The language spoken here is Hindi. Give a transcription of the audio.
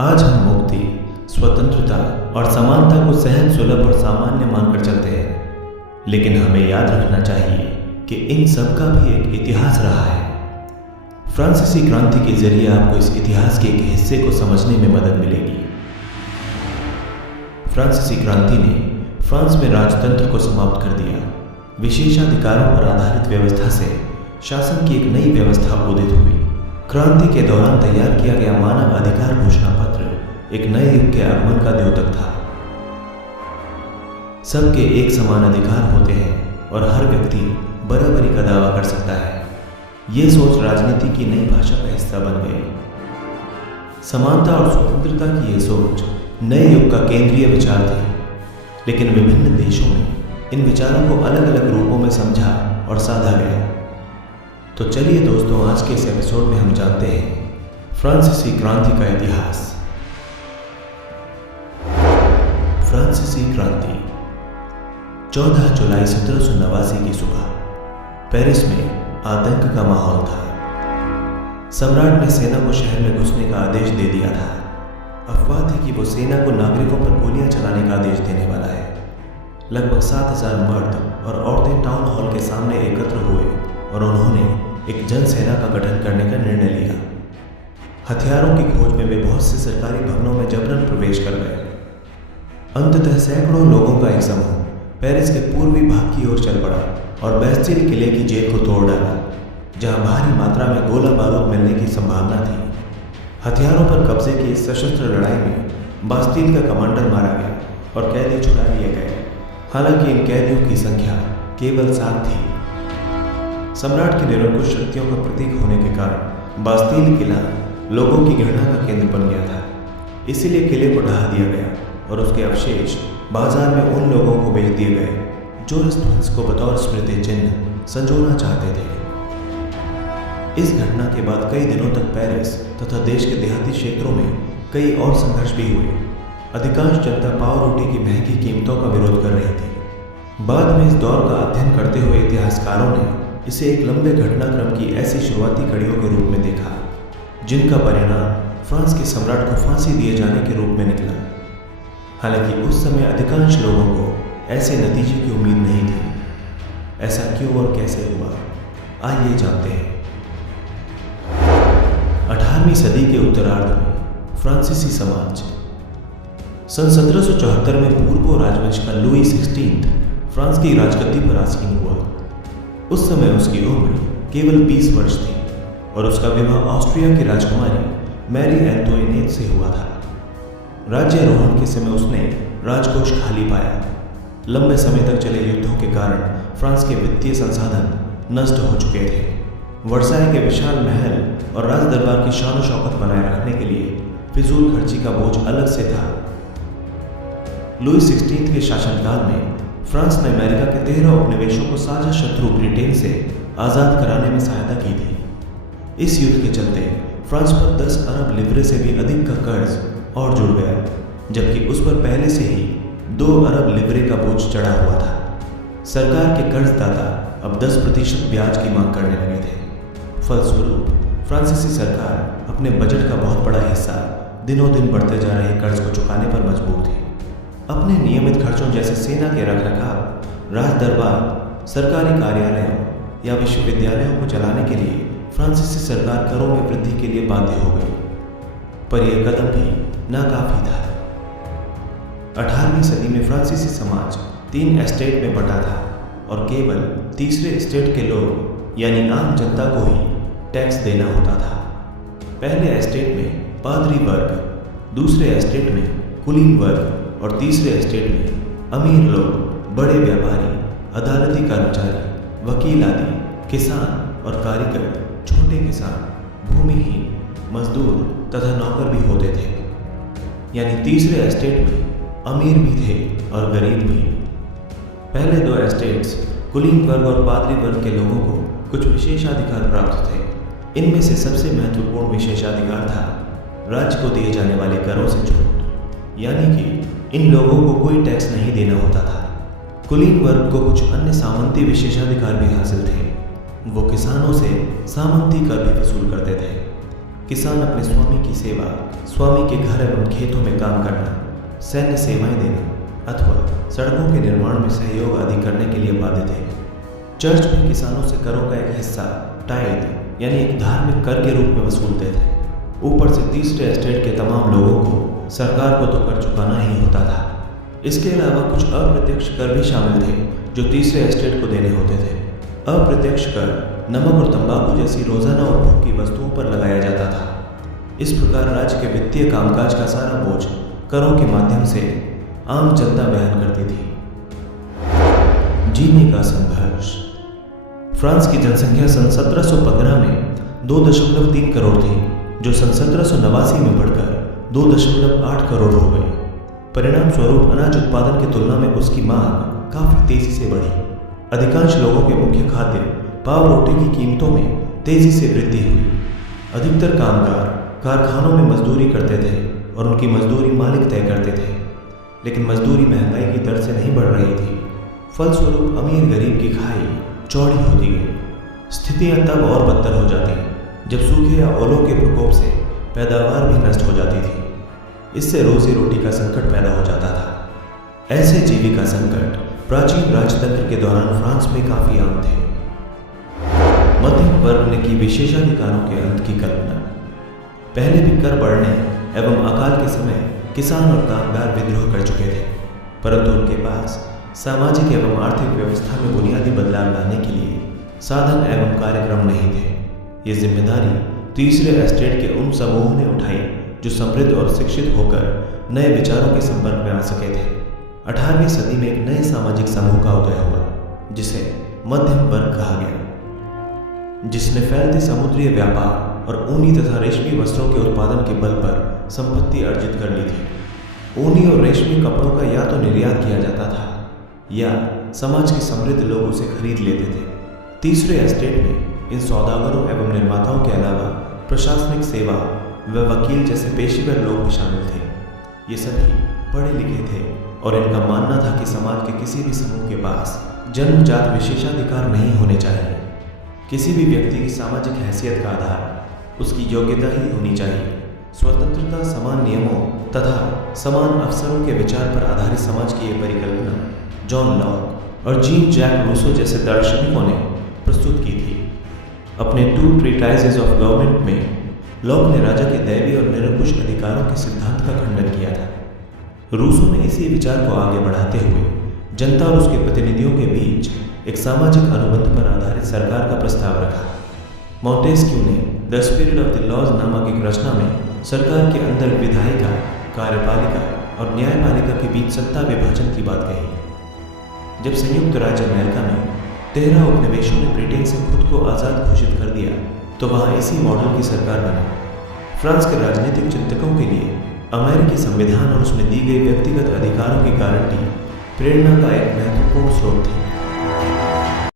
आज हम मुक्ति, स्वतंत्रता और समानता को सहज, सुलभ और सामान्य मानकर चलते हैं, लेकिन हमें याद रखना चाहिए कि इन सब का भी एक इतिहास रहा है। फ्रांसीसी क्रांति के जरिए आपको इस इतिहास के एक हिस्से को समझने में मदद मिलेगी। फ्रांसीसी क्रांति ने फ्रांस में राजतंत्र को समाप्त कर दिया। विशेषाधिकारों पर आधारित व्यवस्था से शासन की एक नई व्यवस्था उदित हुई। क्रांति के दौरान तैयार किया गया मानव अधिकार घोषणा पत्र एक नए युग के आगमन का द्योतक था। सबके एक समान अधिकार होते हैं और हर व्यक्ति बराबरी का दावा कर सकता है। ये सोच राजनीति की नई भाषा का हिस्सा बन गई। समानता और स्वतंत्रता की ये सोच नए युग का केंद्रीय विचार थी, लेकिन विभिन्न देशों में इन विचारों को अलग अलग रूपों में समझा और साधा गया। तो चलिए दोस्तों, आज के इस एपिसोड में हम जानते हैं फ्रांसीसी क्रांति का इतिहास। फ्रांसीसी क्रांति 14 जुलाई 1789 की सुबह पेरिस में आतंक का माहौल था। सम्राट ने सेना को शहर में घुसने का आदेश दे दिया था। अफवाह थी कि वो सेना को नागरिकों पर गोलियां चलाने का आदेश देने वाला है। लगभग 7000 मर्द और औरतें टाउन हॉल के सामने एकत्र हुए और उन्होंने एक जनसेना का गठन करने का निर्णय लिया। हथियारों की खोज में वे बहुत से सरकारी भवनों में जबरन प्रवेश कर गए। अंततः सैकड़ों लोगों का एक समूह पेरिस के पूर्वी भाग की ओर चल पड़ा और बैस्टिल किले की जेल को तोड़ डाला, जहां भारी मात्रा में गोला बारूद मिलने की संभावना थी। हथियारों पर कब्जे की इस सशस्त्र लड़ाई में बास्टिल का कमांडर मारा गया और कैदी छुड़ा लिए गए। हालांकि इन कैदियों की संख्या केवल 7 थी। सम्राट की निरंकुश शक्तियों का प्रतीक होने के कारण बास्टिल किला लोगों की घृणा का केंद्र बन गया था। इसीलिए किले को ढहा दिया गया और उसके अवशेष बाजार में उन लोगों को बेच दिए गए जो इस ध्वंस को बतौर स्मृति चिन्ह संजोना चाहते थे। इस घटना के बाद कई दिनों तक पेरिस तथा देश के देहाती क्षेत्रों में कई और संघर्ष भी हुए। अधिकांश जनता पाव रोटी की महंगी कीमतों का विरोध कर रही थी। बाद में इस दौर का अध्ययन करते हुए इतिहासकारों ने इसे एक लंबे घटनाक्रम की ऐसी शुरुआती कड़ियों के रूप में देखा, जिनका परिणाम फ्रांस के सम्राट को फांसी दिए जाने के रूप में निकला। हालांकि उस समय अधिकांश लोगों को ऐसे नतीजे की उम्मीद नहीं थी। ऐसा क्यों और कैसे हुआ, आइए जानते हैं। 18वीं सदी के उत्तरार्ध में फ्रांसीसी समाज। सन 1774 में पूर्व राजवंश का लुई 16 फ्रांस की राजगद्दी पर आसीन हुआ। उस समय उसकी उम्र केवल 20 वर्ष थी और उसका विवाह ऑस्ट्रिया की राजकुमारी मैरी एंटोइनेट से हुआ था। राज्यारोहण के समय उसने राजकोष खाली पाया। लंबे समय तक चले युद्धों के कारण फ्रांस के वित्तीय संसाधन नष्ट हो चुके थे। वर्साय के विशाल महल और राज दरबार की शान शौकत बनाए रखने के लिए फिजूल खर्ची का बोझ अलग से था। लुई 16 के शासनकाल में फ्रांस ने अमेरिका के 13 उपनिवेशों को साझा शत्रु ब्रिटेन से आज़ाद कराने में सहायता की थी। इस युद्ध के चलते फ्रांस पर 10 अरब लिवरे से भी अधिक का कर्ज और जुड़ गया, जबकि उस पर पहले से ही 2 अरब लिवरे का बोझ चढ़ा हुआ था। सरकार के कर्जदाता अब 10% ब्याज की मांग करने लगे थे। फलस्वरूप फ्रांसीसी सरकार अपने बजट का बहुत बड़ा हिस्सा दिनों दिन बढ़ते जा रहे कर्ज को चुकाने पर मजबूर थी। अपने नियमित खर्चों जैसे सेना के रखरखाव, राज दरबार, सरकारी कार्यालयों या विश्वविद्यालयों को चलाने के लिए फ्रांसीसी सरकार करों में वृद्धि के लिए बाध्य हो गई, पर यह कदम भी नाकाफी था। 18वीं सदी में फ्रांसीसी समाज 3 एस्टेट में बंटा था और केवल तीसरे एस्टेट के लोग यानी आम जनता को ही टैक्स देना होता था। पहले एस्टेट में पादरी वर्ग, दूसरे एस्टेट में कुलीन वर्ग और तीसरे एस्टेट में अमीर लोग, बड़े व्यापारी, अदालती कर्मचारी, वकील आदि, किसान और कारीगर, छोटे किसान, भूमिहीन, मजदूर तथा नौकर भी होते थे। यानी तीसरे एस्टेट में अमीर भी थे और गरीब भी। पहले 2 एस्टेट्स कुलीन वर्ग और पादरी वर्ग के लोगों को कुछ विशेषाधिकार प्राप्त थे। इनमें से सबसे महत्वपूर्ण विशेषाधिकार था राज्य को दिए जाने वाले करों से छूट, यानी कि इन लोगों को कोई टैक्स नहीं देना होता था। कुलीन वर्ग को कुछ अन्य सामंती विशेषाधिकार भी हासिल थे। वो किसानों से सामंती कर भी वसूल करते थे। किसान अपने स्वामी की सेवा, स्वामी के घर एवं खेतों में काम करना, सैन्य सेवाएं देना अथवा सड़कों के निर्माण में सहयोग आदि करने के लिए बाध्य थे। चर्च भी किसानों से करों का एक हिस्सा टाइद यानी एक धार्मिक कर के रूप में वसूलते थे। ऊपर से तीसरे एस्टेट के तमाम लोगों को सरकार को तो कर चुकाना ही होता था। इसके अलावा कुछ अप्रत्यक्ष कर भी शामिल थे जो तीसरे एस्टेट को देने होते थे। अप्रत्यक्ष कर नमक और तंबाकू जैसी रोजाना उपभोग की वस्तुओं पर लगाया जाता था। इस प्रकार राज्य के वित्तीय कामकाज का सारा बोझ करों के माध्यम से आम जनता वहन करती थी। जीने का संघर्ष। फ्रांस की जनसंख्या सन 1715 में 2.3 करोड़ थी, जो सन 1789 में बढ़कर 2.8 करोड़ हो गई। परिणाम स्वरूप अनाज उत्पादन की तुलना में उसकी मांग काफी तेजी से बढ़ी। अधिकांश लोगों के मुख्य खाद्य पाव रोटी की कीमतों में तेजी से वृद्धि हुई। अधिकतर कामगार कारखानों में मजदूरी करते थे और उनकी मजदूरी मालिक तय करते थे, लेकिन मजदूरी महंगाई की दर से नहीं बढ़ रही थी। फलस्वरूप अमीर गरीब की खाई चौड़ी होती गई। स्थितियां तब और बदतर हो जाती जब सूखे या ओलों के प्रकोप से पैदावार भी नष्ट हो जाती थी। इससे रोजी रोटी का संकट पैदा हो जाता था। ऐसे जीविका संकट प्राचीन राजतंत्र के दौरान फ्रांस में काफी आम थे। मध्यम वर्ग ने की विशेषाधिकारों के अंत की कल्पना। पहले भी कर बढ़ने एवं अकाल के समय किसान और कामगार विद्रोह कर चुके थे, परंतु उनके पास सामाजिक एवं आर्थिक व्यवस्था में बुनियादी बदलाव लाने के लिए साधन एवं कार्यक्रम नहीं थे। ये जिम्मेदारी तीसरे एस्टेट के उन समूहों ने उठाई जो समृद्ध और शिक्षित होकर नए विचारों के संपर्क में आ सके थे। 18वीं सदी में एक नए सामाजिक समूह का उदय हुआ जिसे मध्यम वर्ग कहा गया, जिसने फैलते समुद्री व्यापार और ऊनी तथा रेशमी वस्त्रों के उत्पादन के बल पर संपत्ति अर्जित कर ली थी। ऊनी और रेशमी कपड़ों का या तो निर्यात किया जाता था या समाज के समृद्ध लोग उसे खरीद लेते थे। तीसरे एस्टेट में इन सौदागरों एवं निर्माताओं के अलावा प्रशासनिक सेवा व वकील जैसे पेशेवर लोग भी शामिल थे। ये सभी पढ़े लिखे थे और इनका मानना था कि समाज के किसी भी समूह के पास जन्मजात विशेषाधिकार नहीं होने चाहिए। किसी भी व्यक्ति की सामाजिक हैसियत का आधार उसकी योग्यता ही होनी चाहिए। स्वतंत्रता, समान नियमों तथा समान अवसरों के विचार पर आधारित समाज की यह परिकल्पना जॉन लॉक और जीन जैक रूसो जैसे दार्शनिकों ने प्रस्तुत की थी। अपने 2 ट्रीटाइजेस ऑफ गवर्नमेंट में लॉक ने राजा के दैवीय और निरंकुश अधिकारों के सिद्धांत का खंडन किया था। रूसो ने इसी विचार को आगे बढ़ाते हुए जनता और उसके प्रतिनिधियों के बीच एक सामाजिक अनुबंध पर आधारित सरकार का प्रस्ताव रखा। मॉन्टेस्क्यू ने the spirit of the laws नामक एक रचना में सरकार के अंदर विधायिका, कार्यपालिका और न्यायपालिका के बीच सत्ता विभाजन की बात कही। जब संयुक्त राज्य अमेरिका में 13 उपनिवेशों ने ब्रिटेन से खुद को आज़ाद घोषित कर दिया तो वहाँ इसी मॉडल की सरकार बनी। फ्रांस के राजनीतिक चिंतकों के लिए अमेरिकी संविधान और उसमें दी गई व्यक्तिगत अधिकारों की गारंटी प्रेरणा का एक महत्वपूर्ण स्रोत थी।